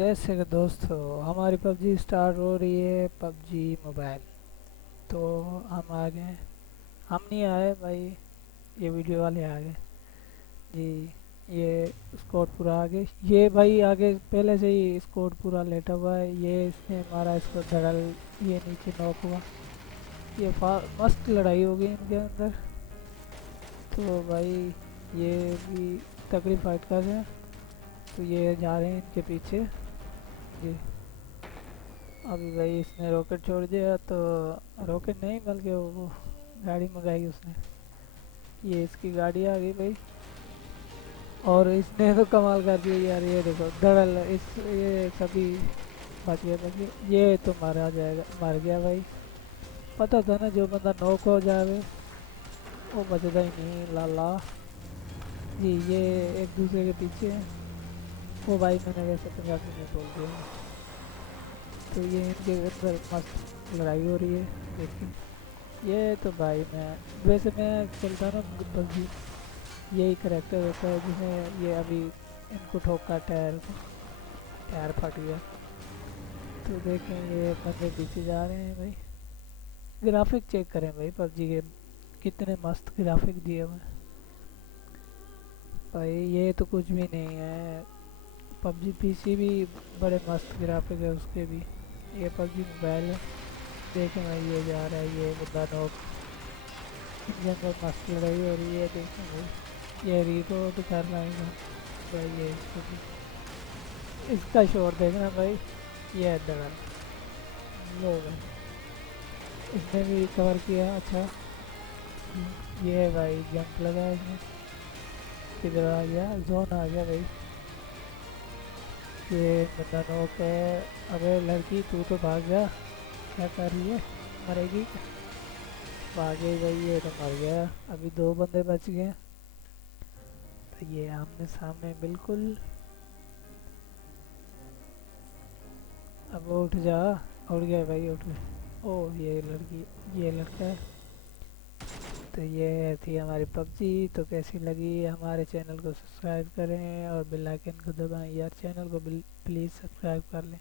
जैसे कि दोस्तों हमारी पबजी स्टार्ट हो रही है, पबजी मोबाइल। तो हम आ गए। हम नहीं आए भाई, ये वीडियो वाले आ गए जी। ये स्कोर पूरा आगे, ये भाई आगे पहले से ही स्कोर पूरा लेटा हुआ है। ये इसने मारा, इसको धड़ल, ये नीचे नॉक हुआ। ये मस्त लड़ाई हो गई इनके अंदर। तो भाई ये भी तगड़ी फाइट कर रहे हैं। तो ये जा रहे हैं इनके पीछे जी। अभी भाई इसने रॉकेट छोड़ दिया, तो रॉकेट नहीं बल्कि वो गाड़ी मंगाई उसने। ये इसकी गाड़ी आ गई भाई, और इसने तो कमाल कर दिया यार। ये देखो धड़ल, इस ये सभी बच गए। ये तो मारा जाएगा, मर गया भाई। पता था ना जो बंदा नॉक हो जावे वो बचता ही नहीं, लाला जी। ये एक दूसरे के पीछे हैं। वो भाई मैंने वैसे पंजाबी में बोल दिया। तो ये इनके अंदर मस्त लड़ाई हो रही है, देखिए। ये तो भाई मैं खेलता ना पबजी, यही करेक्टर होता है जिसने ये अभी इनको ठोका, टायर को, टायर फट गया। तो देखें ये बंदे पीछे जा रहे हैं भाई। ग्राफिक चेक करें भाई पबजी के, कितने मस्त ग्राफिक दिए हुए हैं भाई। ये तो कुछ भी नहीं है। पबजी पीसी भी बड़े मस्त ग्राफिक है उसके भी। ये पबजी मोबाइल है। देखें भाई ये जा रहा है, ये बंदा नॉक। इनके अंदर मस्त लड़ाई हो रही है, देखें भाई। ये रिपोर्ट कर रहा है भाई। ये इसको भी, इसका शोर देखना भाई। ये है दड़ल, लो भाई। इसने भी कवर किया, अच्छा। ये है भाई, जंप लगा है इसमें। किधर आ गया, जोन आ गया भाई। ये बंदा नॉक है। अबे लड़की तू तो भाग जा, क्या कर रही है, मरेगी। भागे भाई, ये तो मर गया। अभी दो बंदे बच गए। तो ये आमने सामने बिल्कुल। अब वो उठ जा, उठ गया भाई, उठ गया। ओ ये लड़की, ये लड़का है। तो ये थी हमारी पबजी। तो कैसी लगी, हमारे चैनल को सब्सक्राइब करें और बेल आइकन को दबाएं यार। चैनल को प्लीज़ सब्सक्राइब कर लें।